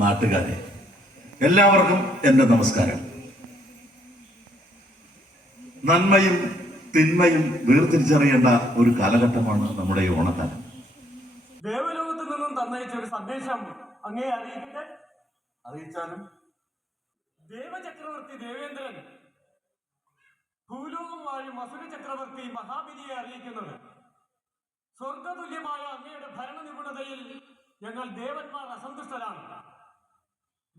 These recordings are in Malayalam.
നാട്ടുകാരെ എല്ലാവർക്കും എന്റെ നമസ്കാരം. നന്മയും തിന്മയും വേർതിരിച്ചറിയേണ്ട ഒരു കാലഘട്ടമാണ് നമ്മുടെ ഈ ഓണക്കാലം. ദേവലോകത്ത് നിന്നും തന്നയിച്ച ഒരു സന്ദേശം അങ്ങേ അറിയിക്കട്ടെ? അറിയിച്ചാലും? ദേവചക്രവർത്തി ദേവേന്ദ്രൻ ഭൂലോകം വാഴും അസുര ചക്രവർത്തി മഹാബലിയെ അറിയിക്കുന്നത്. സ്വർഗതുല്യമായ അങ്ങയുടെ ഭരണ നിപുണതയിൽ ഞങ്ങൾ ദേവന്മാർ അസന്തുഷ്ടരാണ്.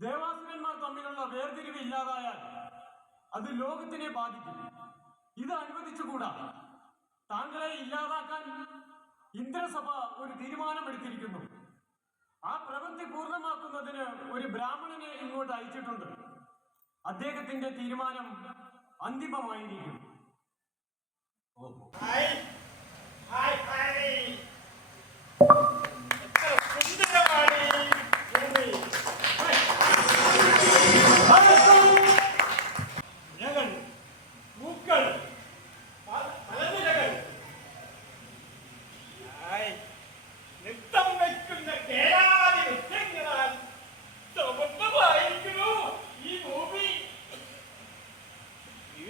ദേവാസുരന്മാർ തമ്മിലുള്ള വേർതിരിവ് ഇല്ലാതായാൽ അത് ലോകത്തിനെ ബാധിക്കും. ഇത് അനുവദിച്ചുകൂടാ. താങ്കളെ ഇല്ലാതാക്കാൻ ഇന്ദ്രസഭ ഒരു തീരുമാനമെടുത്തിരിക്കുന്നു. ആ പ്രവൃത്തി പൂർണമാക്കുന്നതിന് ഒരു ബ്രാഹ്മണനെ ഇങ്ങോട്ട് അയച്ചിട്ടുണ്ട്. അദ്ദേഹത്തിന്റെ തീരുമാനം അന്തിമമായിരിക്കും.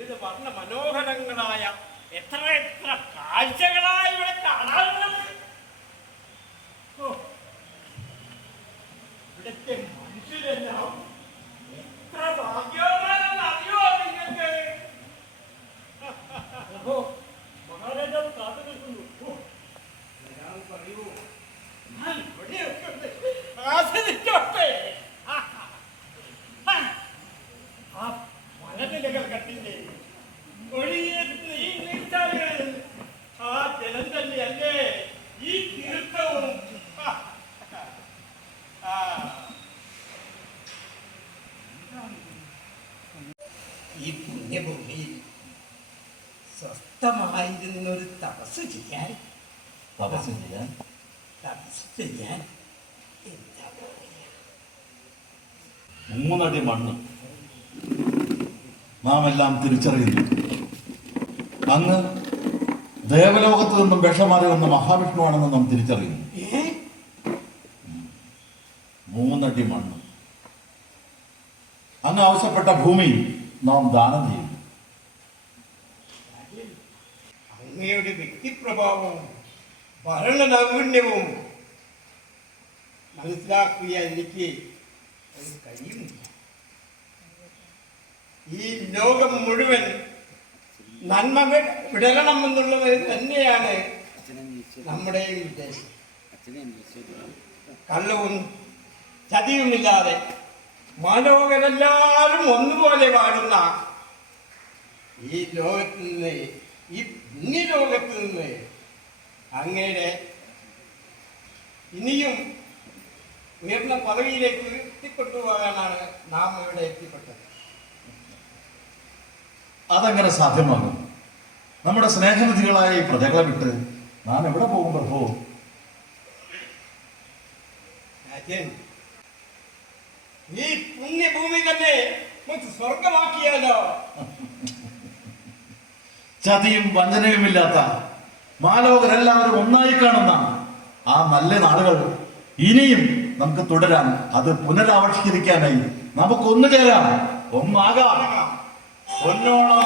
വിവിധ വർണ മനോഹരങ്ങളായ എത്ര എത്ര കാഴ്ചകളായി ഇവിടെ കാണാനുള്ളത്? ഓ, ഇവിടുത്തെ ഈ. ആ. ഈ പുണ്യഭൂമിയിൽ സ്വസ്ഥമായിരുന്നൊരു തപസ് ചെയ്യാൻ. തപസ് ചെയ്യാൻ? തപസ് ചെയ്യാൻ എന്താ മൂന്നടി മണ്ണ്. നാം എല്ലാം തിരിച്ചറിയുന്നു. അങ്ങ് ദേവലോകത്ത് നിന്നും വിഷമാറി വന്ന മഹാവിഷ്ണുവാണെന്ന് നാം തിരിച്ചറിയുന്നു. മൂന്നടി മണ്ണ്. അങ്ങ് ആവശ്യപ്പെട്ട ഭൂമി നാം ദാനം ചെയ്യും. അങ്ങയുടെ വ്യക്തിപ്രഭാവവും ഭരണ മനസ്സിലാക്കിയ മനസ്സിലാക്കുക എനിക്ക് കഴിയുന്നില്ല. ഈ ലോകം മുഴുവൻ നന്മ വിടരണം എന്നുള്ളത് തന്നെയാണ് നമ്മുടെയും ഉദ്ദേശം. കള്ളവും ചതിയുമില്ലാതെ മാനവരെല്ലാവരും ഒന്നുപോലെ വാഴുന്ന ഈ ലോകത്ത് നിന്ന് ഈ ഇനി ലോകത്ത് നിന്ന് അങ്ങയുടെ ഇനിയും ഉയർന്ന പദവിയിലേക്ക് എത്തിക്കൊണ്ടുപോകാനാണ് നാം ഇവിടെ എത്തിപ്പെട്ടത്. അതെങ്ങനെ സാധ്യമാകും. നമ്മുടെ സ്നേഹനിധികളായ ഈ പ്രജകളെ വിട്ട് നാം എവിടെ പോകും പ്രഭു? ഈ പുണ്യഭൂമി തന്നെ സ്വർഗമാക്കിയാലോ ചതിയും വഞ്ചനയും ഇല്ലാത്ത മാലോകരെല്ലാവരും ഒന്നായി കാണുന്ന ആ നല്ല നാളുകൾ ഇനിയും നമുക്ക് തുടരാൻ അത് പുനരാവിഷ്കരിക്കാനായി നമുക്ക് ഒന്നു ചേരാം. ഒന്നാകാം. പൊന്നോണം.